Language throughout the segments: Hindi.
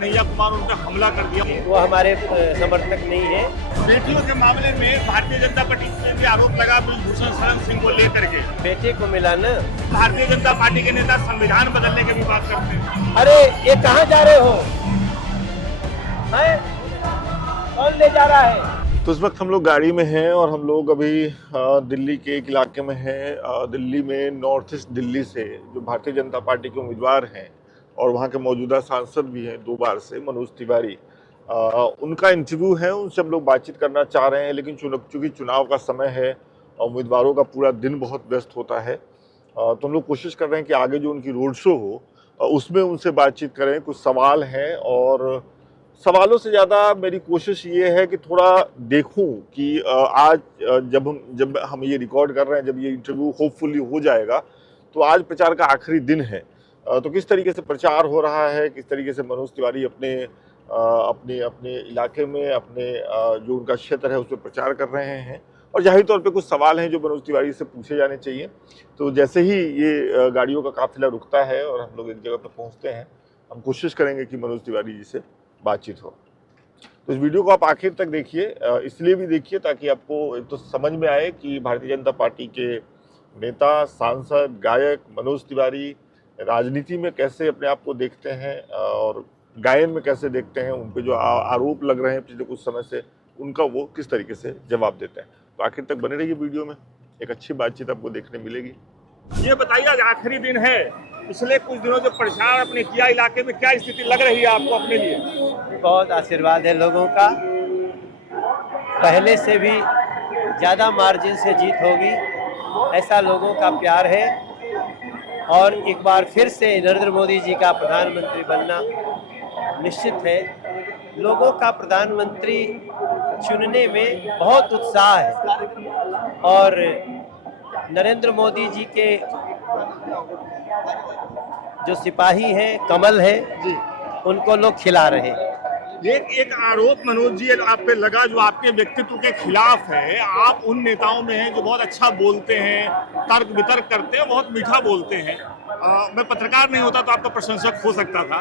कन्हैया कुमार उन पर हमला कर दिया। वो हमारे समर्थक नहीं है। बेटियों के मामले में भारतीय जनता पार्टी पे भी आरोप लगा भूषण शरण सिंह को लेकर के। बेटे को मिला ना। भारतीय जनता पार्टी के नेता संविधान बदलने की भी बात करते हैं। अरे ये कहाँ जा रहे हो? कौन ले जा रहा है? तो इस वक्त हम लोग गाड़ी में हैं और हम लोग अभी दिल्ली के एक इलाके में हैं। दिल्ली में नॉर्थ ईस्ट दिल्ली से जो भारतीय जनता पार्टी के उम्मीदवार हैं और वहाँ के मौजूदा सांसद भी हैं 2 बार से, मनोज तिवारी, उनका इंटरव्यू है। उनसे हम लोग बातचीत करना चाह रहे हैं, लेकिन चूंकि चुनाव का समय है और उम्मीदवारों का पूरा दिन बहुत व्यस्त होता है, तो हम लोग कोशिश कर रहे हैं कि आगे जो उनकी रोड शो हो उसमें उनसे बातचीत करें। कुछ सवाल हैं और सवालों से ज़्यादा मेरी कोशिश ये है कि थोड़ा देखूं कि आज जब हम ये रिकॉर्ड कर रहे हैं, जब ये इंटरव्यू होपफुली हो जाएगा, तो आज प्रचार का आखिरी दिन है। तो किस तरीके से प्रचार हो रहा है, किस तरीके से मनोज तिवारी अपने इलाके में, अपने जो उनका क्षेत्र है उस पर प्रचार कर रहे हैं। और जाहिर तौर पे कुछ सवाल हैं जो मनोज तिवारी से पूछे जाने चाहिए। तो जैसे ही ये गाड़ियों का काफिला रुकता है और हम लोग एक जगह पर पहुँचते हैं, हम कोशिश करेंगे कि मनोज तिवारी जी से बातचीत हो। तो इस वीडियो को आप आखिर तक देखिए, इसलिए भी देखिए ताकि आपको एक तो समझ में आए कि भारतीय जनता पार्टी के नेता, सांसद, गायक मनोज तिवारी राजनीति में कैसे अपने आप को देखते हैं और गायन में कैसे देखते हैं। उन पे जो आरोप लग रहे हैं पिछले कुछ समय से, उनका वो किस तरीके से जवाब देते हैं। तो आखिर तक बने रहिए वीडियो में, एक अच्छी बातचीत आपको देखने मिलेगी। ये बताइए, आज आखिरी दिन है, पिछले कुछ दिनों से प्रचार अपने किया, इलाके में क्या स्थिति लग रही है आपको अपने लिए? बहुत आशीर्वाद है लोगों का, पहले से भी ज़्यादा मार्जिन से जीत होगी, ऐसा लोगों का प्यार है। और एक बार फिर से नरेंद्र मोदी जी का प्रधानमंत्री बनना निश्चित है। लोगों का प्रधानमंत्री चुनने में बहुत उत्साह है और नरेंद्र मोदी जी के जो सिपाही हैं, कमल है जी, उनको लोग खिला रहे हैं। एक आरोप मनोज जी आप पे लगा जो आपके व्यक्तित्व के खिलाफ है। आप उन नेताओं में हैं जो बहुत अच्छा बोलते हैं, तर्क वितर्क करते हैं, बहुत मीठा बोलते हैं। मैं पत्रकार नहीं होता तो आपका प्रशंसक हो सकता था,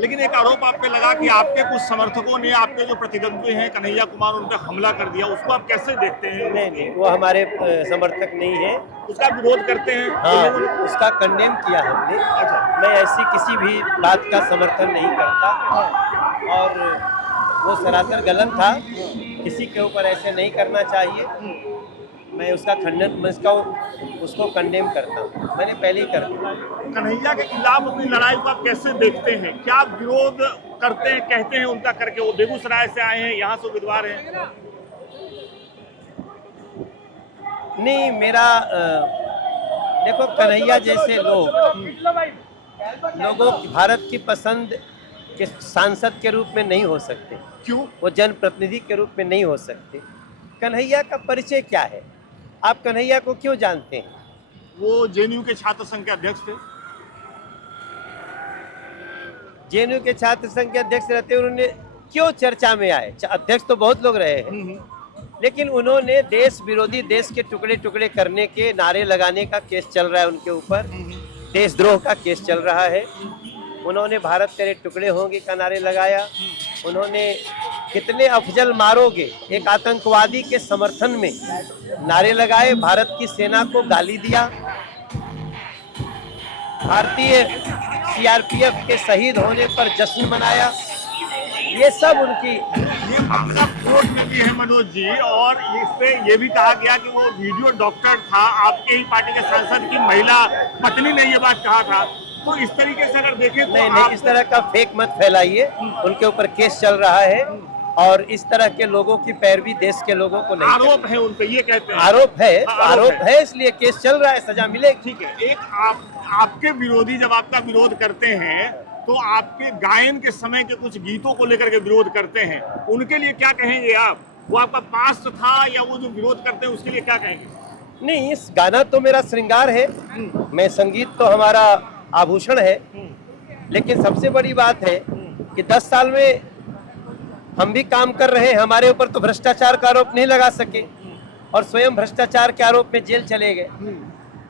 लेकिन एक आरोप आप पे लगा कि आपके कुछ समर्थकों ने आपके जो प्रतिद्वंदी हैं कन्हैया कुमार उन पर हमला कर दिया। उसको आप कैसे देखते हैं? नहीं, वो हमारे समर्थक नहीं है। उसका विरोध करते हैं? हाँ, उसका कंडेम किया हमने। अच्छा, मैं ऐसी किसी भी बात का समर्थन नहीं करता और वो सरासर गलत था, किसी के ऊपर ऐसे नहीं करना चाहिए। मैं उसका खंडन, मैं उसको कंडेम करता हूँ, मैंने पहले ही कर दिया। कन्हैया के खिलाफ अपनी लड़ाई को आप कैसे देखते हैं? क्या विरोध करते हैं, कहते हैं उनका करके? वो बेगूसराय से आए हैं, यहाँ से उम्मीदवार हैं। नहीं, मेरा देखो, कन्हैया जैसे लोगों भारत की पसंद के सांसद के रूप में नहीं हो सकते। क्यों? वो जनप्रतिनिधि के रूप में नहीं हो सकते। कन्हैया का परिचय क्या है? आप कन्हैया को क्यों जानते हैं? वो जेएनयू के छात्र संघ के अध्यक्ष थे। जेएनयू के छात्र संघ के अध्यक्ष रहते हुए उन्होंने क्यों चर्चा में आए? अध्यक्ष तो बहुत लोग रहे हैं, लेकिन उन्होंने देश विरोधी, देश के टुकड़े टुकड़े करने के नारे लगाने का केस चल रहा है उनके ऊपर, देशद्रोह का केस चल रहा है। उन्होंने भारत तेरे टुकड़े होंगे का नारे लगाया। उन्होंने कितने अफजल मारोगे, एक आतंकवादी के समर्थन में नारे लगाए। भारत की सेना को गाली दिया। भारतीय सीआरपीएफ के शहीद होने पर जश्न मनाया। ये सब उनकी ये मामला कोर्ट में भी है मनोज जी, और इस पे ये भी कहा गया कि वो वीडियो डॉक्टर था, आपके ही पार्टी के सांसद की महिला पत्नी ने ये बात कहा था। तो इस तरीके से अगर देखें तो नहीं, इस तरह का फेक मत फैलाइए। उनके ऊपर केस चल रहा है और इस तरह के लोगों की पैरवी देश के लोगों को नहीं। आरोप है उन पे, ये कहते हैं। आरोप है, इसलिए केस चल रहा है, सजा मिलेगी। ठीक है। एक आपके विरोधी जब आपका विरोध करते हैं तो आपके गायन के समय के कुछ गीतों को लेकर के विरोध करते हैं, उनके लिए क्या कहेंगे आप? वो आपका पास्ट था या वो जो विरोध करते हैं उसके लिए क्या कहेंगे? नहीं, इस गाना तो मेरा श्रृंगार है, मैं संगीत तो हमारा आभूषण है, लेकिन सबसे बड़ी बात है कि 10 साल में हम भी काम कर रहे हैं, हमारे ऊपर तो भ्रष्टाचार का आरोप नहीं लगा सके और स्वयं भ्रष्टाचार के आरोप में जेल चले गए।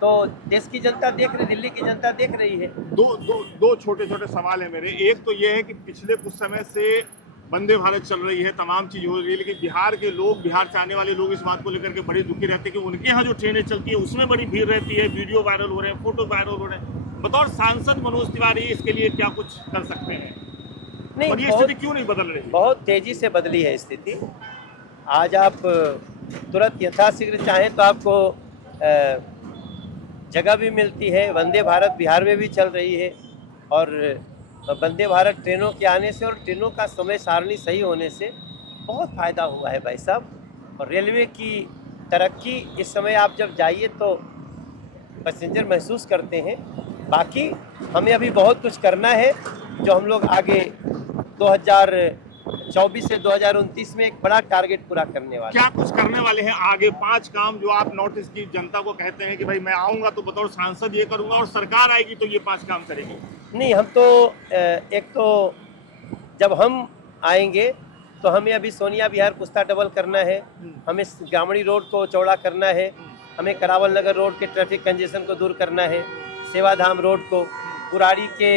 तो देश की जनता देख रही, दिल्ली की जनता देख रही है। दो छोटे छोटे सवाल है मेरे। एक तो ये है कि पिछले कुछ समय से वंदे भारत चल रही है, तमाम चीज़ हो रही है, लेकिन बिहार के लोग, बिहार से आने वाले लोग इस बात को लेकर के बड़े दुखी रहते हैं कि उनके यहाँ जो ट्रेनें चलती है उसमें बड़ी भीड़ रहती है, वीडियो वायरल हो रहे हैं, फोटो वायरल हो रहे हैं। बतौर सांसद मनोज तिवारी इसके लिए क्या कुछ कर सकते हैं? नहीं, और ये स्थिति क्यों नहीं बदल रही? बहुत तेजी से बदली है स्थिति। आज आप तुरंत यथाशीघ्र चाहें तो आपको जगह भी मिलती है। वंदे भारत बिहार में भी चल रही है, और वंदे भारत ट्रेनों के आने से और ट्रेनों का समय सारणी सही होने से बहुत फ़ायदा हुआ है भाई साहब। और रेलवे की तरक्की इस समय आप जब जाइए तो पैसेंजर महसूस करते हैं। बाकी हमें अभी बहुत कुछ करना है, जो हम लोग आगे 2024 से 2029 में एक बड़ा टारगेट पूरा करने वाले। क्या कुछ करने वाले हैं आगे? 5 काम जो आप नॉर्थ ईस्ट की जनता को कहते हैं कि भाई मैं आऊंगा तो बतौर सांसद ये करूंगा और सरकार आएगी तो ये 5 काम करेगी। नहीं, हम तो एक तो जब हम आएंगे तो हमें अभी सोनिया विहार कुस्ता डबल करना है, हमें ग्रामीणी रोड को चौड़ा करना है, हमें करावल नगर रोड के ट्रैफिक कंजेशन को दूर करना है, सेवाधाम रोड को, पुराड़ी के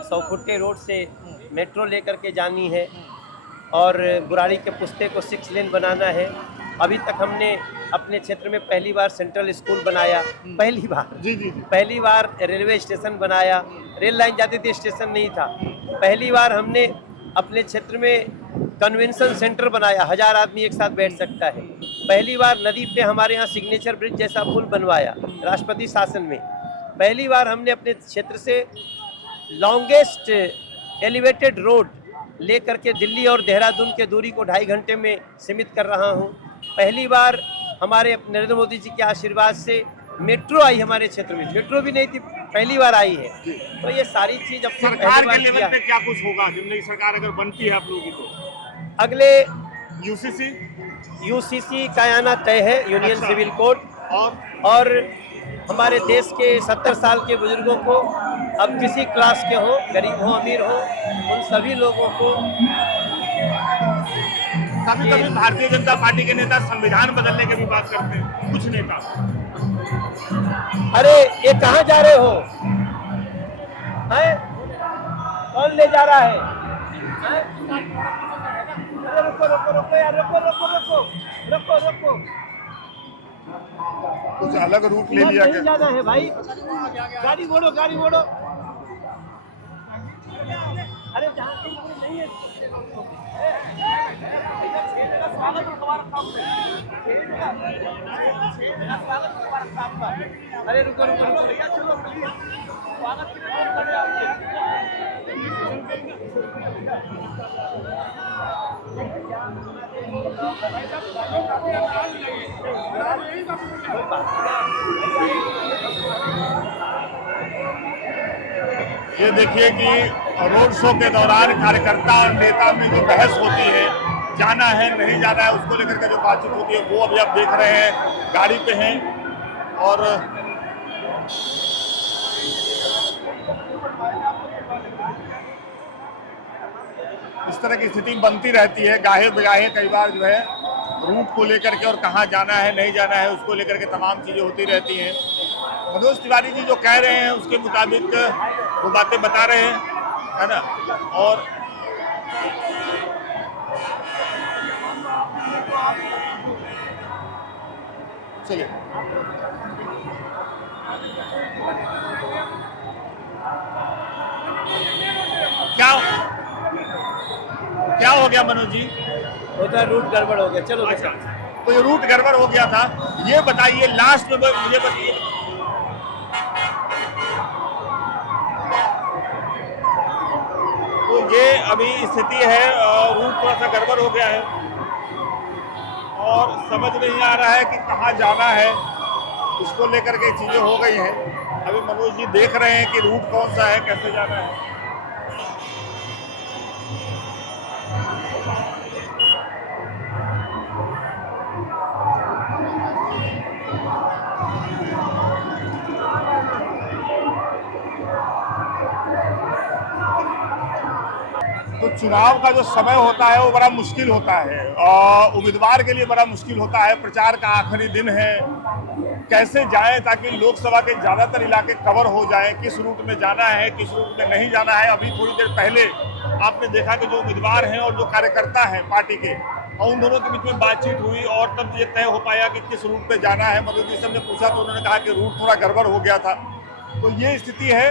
100 फुटे रोड से मेट्रो लेकर के जानी है, और बुराड़ी के पुस्ते को 6 लेन बनाना है। अभी तक हमने अपने क्षेत्र में पहली बार सेंट्रल स्कूल बनाया, पहली बार जी जी। पहली बार रेलवे स्टेशन बनाया, रेल लाइन जाती थी, स्टेशन नहीं था। पहली बार हमने अपने क्षेत्र में कन्वेंशन सेंटर बनाया, 1000 आदमी एक साथ बैठ सकता है। पहली बार नदी पे हमारे यहाँ सिग्नेचर ब्रिज जैसा पुल बनवाया राष्ट्रपति शासन में। पहली बार हमने अपने क्षेत्र से लॉन्गेस्ट एलिवेटेड रोड लेकर के दिल्ली और देहरादून के दूरी को 2.5 घंटे में सीमित कर रहा हूँ। पहली बार हमारे नरेंद्र मोदी जी के आशीर्वाद से मेट्रो आई हमारे क्षेत्र में, मेट्रो भी नहीं थी, पहली बार आई है। तो ये सारी चीज अपने सरकार के लेवल पे क्या कुछ होगा जब नई सरकार अगर बनती है आप लोगों की? तो अगले यूसीसी यूसीसी का आना तय है, यूनियन अच्छा। सिविल कोड, और हमारे देश के 70 साल के बुजुर्गों को, अब किसी क्लास के हो, गरीब हो अमीर हो, उन सभी लोगों को कभी कभी भारतीय जनता पार्टी के नेता संविधान बदलने की भी बात करते हैं, कुछ नेता। अरे ये कहाँ जा रहे हो? हैं? कौन ले जा रहा है? हैं? अरे रुको रुको रुको यार, रुको रुको रुको रुको रुको, कुछ अलग रूप ले लिया नहीं क्या? जाना है भाई, गाड़ी मोड़ो गाड़ी मोड़ो। अरे जहाँ नहीं है स्वागत और तुम्हारा काम है। अरे रुको रुको रुको भैया, चलो स्वागत के लिए फोन कर रहे ये देखिए कि रोड शो के दौरान कार्यकर्ता और नेता में जो बहस होती है, जाना है नहीं जाना है, उसको लेकर के जो बातचीत होती है वो अभी आप देख रहे हैं। गाड़ी पे हैं और इस तरह की स्थिति बनती रहती है। गाहे बगाहे कई बार जो है रूट को लेकर के और कहाँ जाना है नहीं जाना है उसको लेकर के तमाम चीज़ें होती रहती हैं। मनोज तिवारी जी जो कह रहे हैं उसके मुताबिक वो बातें बता रहे हैं, है ना। और चलिए क्या हो गया मनोज जी? उधर रूट गड़बड़ हो गया, चलो अच्छा, तो ये रूट गड़बड़ हो गया था, ये बताइए लास्ट में मुझे बताइए। तो ये अभी स्थिति है, रूट थोड़ा सा गड़बड़ हो गया है और समझ नहीं आ रहा है कि कहाँ जाना है, इसको लेकर के चीज़ें हो गई हैं। अभी मनोज जी देख रहे हैं कि रूट कौन सा है, कैसे जाना है। तो चुनाव का जो समय होता है वो बड़ा मुश्किल होता है और उम्मीदवार के लिए बड़ा मुश्किल होता है। प्रचार का आखिरी दिन है, कैसे जाए ताकि लोकसभा के ज़्यादातर इलाके कवर हो जाए, किस रूट में जाना है, किस रूट में नहीं जाना है। अभी थोड़ी देर पहले आपने देखा कि जो उम्मीदवार हैं और जो कार्यकर्ता हैं पार्टी के, और उन दोनों के बीच में बातचीत हुई और तब ये तय हो पाया कि किस रूट पे जाना है। मनोज जी से हमने पूछा तो उन्होंने कहा कि रूट थोड़ा गड़बड़ हो गया था। तो ये स्थिति है।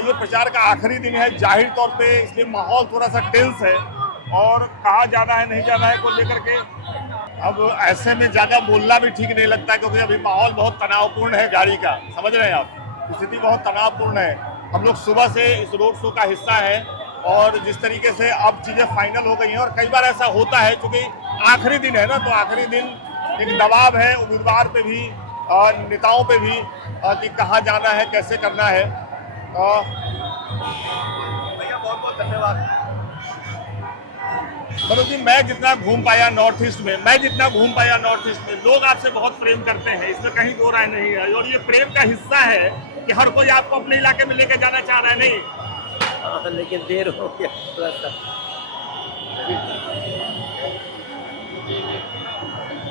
ये प्रचार का आखिरी दिन है जाहिर तौर पे, इसलिए माहौल थोड़ा सा टेंस है और कहाँ जाना है नहीं जाना है को लेकर के अब ऐसे में ज़्यादा बोलना भी ठीक नहीं लगता, क्योंकि अभी माहौल बहुत तनावपूर्ण है गाड़ी का, समझ रहे हैं आप, स्थिति बहुत तनावपूर्ण है। हम लोग सुबह से इस रोड शो का हिस्सा है और जिस तरीके से अब चीज़ें फाइनल हो गई हैं, और कई बार ऐसा होता है क्योंकि आखिरी दिन है ना, तो आखिरी दिन एक दबाव है उम्मीदवार पे भी और नेताओं पे भी कि कहाँ जाना है, कैसे करना है। भैया बहुत बहुत धन्यवाद। मनोज जी, मैं जितना घूम पाया नॉर्थ ईस्ट में, लोग आपसे बहुत प्रेम करते हैं, इसमें कहीं दो राय नहीं है, और ये प्रेम का हिस्सा है कि हर कोई आपको अपने इलाके में लेके जाना चाह रहा है। नहीं हाँ, लेकिन देर हो गया थोड़ा सा।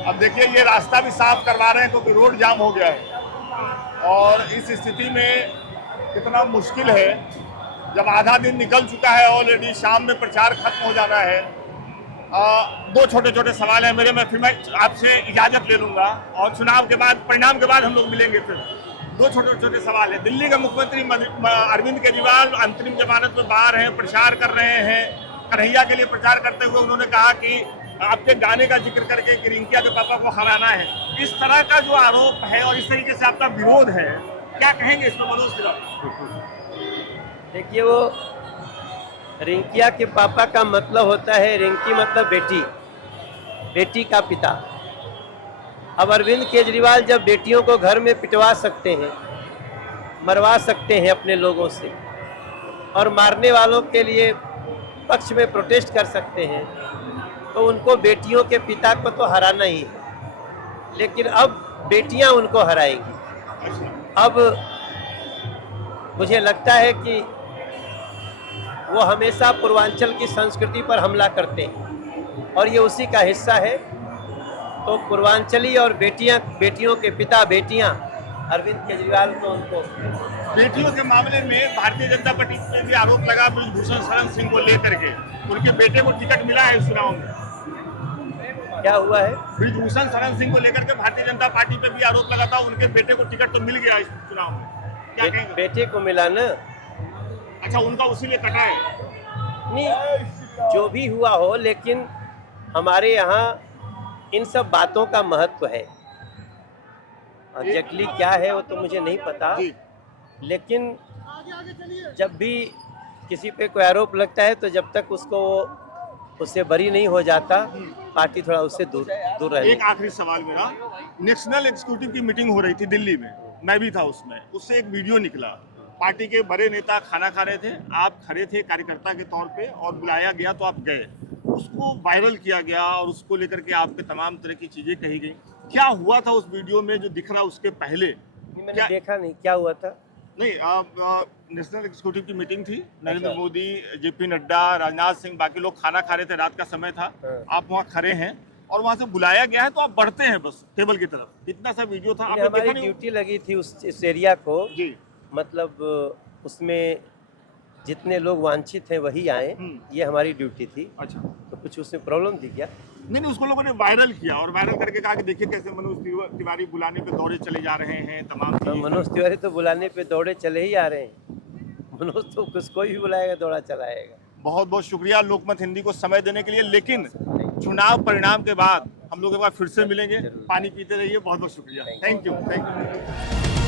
अब देखिए ये रास्ता भी साफ करवा रहे हैं क्योंकि रोड जाम हो गया है, और इस स्थिति में कितना मुश्किल है जब आधा दिन निकल चुका है ऑलरेडी, शाम में प्रचार खत्म हो जाना है। दो छोटे छोटे सवाल हैं मेरे, फिर मैं आपसे इजाज़त ले लूँगा और चुनाव के बाद, परिणाम के बाद हम लोग मिलेंगे। फिर दो छोटे छोटे सवाल हैं। दिल्ली के मुख्यमंत्री अरविंद केजरीवाल अंतरिम जमानत में बाहर हैं, प्रचार कर रहे हैं, कन्हैया के लिए प्रचार करते हुए उन्होंने कहा कि आपके गाने का जिक्र करके कि रिंकिया के पापा को हराना है। इस तरह का जो आरोप है और इस तरीके से आपका विरोध है, क्या कहेंगे इसमें मनोज तिवारी? देखिए, वो रिंकिया के पापा का मतलब होता है, रिंकी मतलब बेटी, बेटी का पिता। अब अरविंद केजरीवाल जब बेटियों को घर में पिटवा सकते हैं, मरवा सकते हैं अपने लोगों से, और मारने वालों के लिए पक्ष में प्रोटेस्ट कर सकते हैं, तो उनको बेटियों के पिता को तो हराना ही है। लेकिन अब बेटियां उनको हराएंगी। अब मुझे लगता है कि वो हमेशा पूर्वांचल की संस्कृति पर हमला करते हैं और ये उसी का हिस्सा है। तो पूर्वांचली और बेटियों के पिता बेटियां अरविंद केजरीवाल को उनको बेटियों के मामले में भारतीय जनता पार्टी पे भी आरोप लगा ब्रिजभूषण शरण सिंह को लेकर के, उनके बेटे को टिकट मिला है इस चुनाव में। क्या हुआ है? ब्रिजभूषण शरण सिंह को लेकर के भारतीय जनता पार्टी पे भी आरोप लगा था, उनके बेटे को टिकट तो मिल गया इस चुनाव में, क्या कहेंगे? बेटे को मिला ना? अच्छा, उनका उसी लिए कटा है? नहीं, जो भी हुआ हो, लेकिन हमारे यहाँ इन सब बातों का महत्व है। एग्जैक्टली क्या है वो तो मुझे नहीं पता, लेकिन जब भी किसी पे कोई आरोप लगता है तो जब तक उससे बरी नहीं हो जाता, पार्टी थोड़ा उससे दूर रहे। एक आखिरी सवाल मेरा, नेशनल एग्जीक्यूटिव की मीटिंग हो रही थी दिल्ली में, मैं भी था उसमें, उससे एक वीडियो निकला, पार्टी के बड़े नेता खाना खा रहे थे, आप खड़े थे कार्यकर्ता के तौर पे और बुलाया गया तो आप गए, उसको वायरल किया गया और उसको लेकर के आप पे तमाम तरह की चीजें कही गई। क्या हुआ था उस वीडियो में जो दिख रहा उसके पहले? मैंने देखा नहीं क्या हुआ था। नहीं, नेशनल एग्जीक्यूटिव की मीटिंग थी, नरेंद्र मोदी, जेपी नड्डा, राजनाथ सिंह, बाकी लोग खाना खा रहे थे, रात का समय था, आप वहाँ खड़े हैं और वहाँ से बुलाया गया है तो आप बढ़ते हैं बस टेबल की तरफ, इतना सा वीडियो था। आपने हमारी ड्यूटी लगी थी उस एरिया को जी, मतलब उसमें जितने लोग वांछित हैं वही आए, ये हमारी ड्यूटी थी। अच्छा, तो कुछ उसमें प्रॉब्लम थी क्या? नहीं, उसको लोगों ने वायरल किया और वायरल करके कहा कि देखिए कैसे मनोज तिवारी बुलाने पे दौड़े चले जा रहे हैं, तमाम चीजें। मनोज तिवारी तो बुलाने पे दौड़े चले ही आ रहे हैं। मनोज तो कोई भी बुलाएगा दौड़ा चलाएगा। बहुत बहुत शुक्रिया लोकमत हिंदी को समय देने के लिए, लेकिन चुनाव परिणाम के बाद हम लोग एक बार फिर से मिलेंगे, पानी पीते रहिए। बहुत बहुत शुक्रिया, थैंक यू।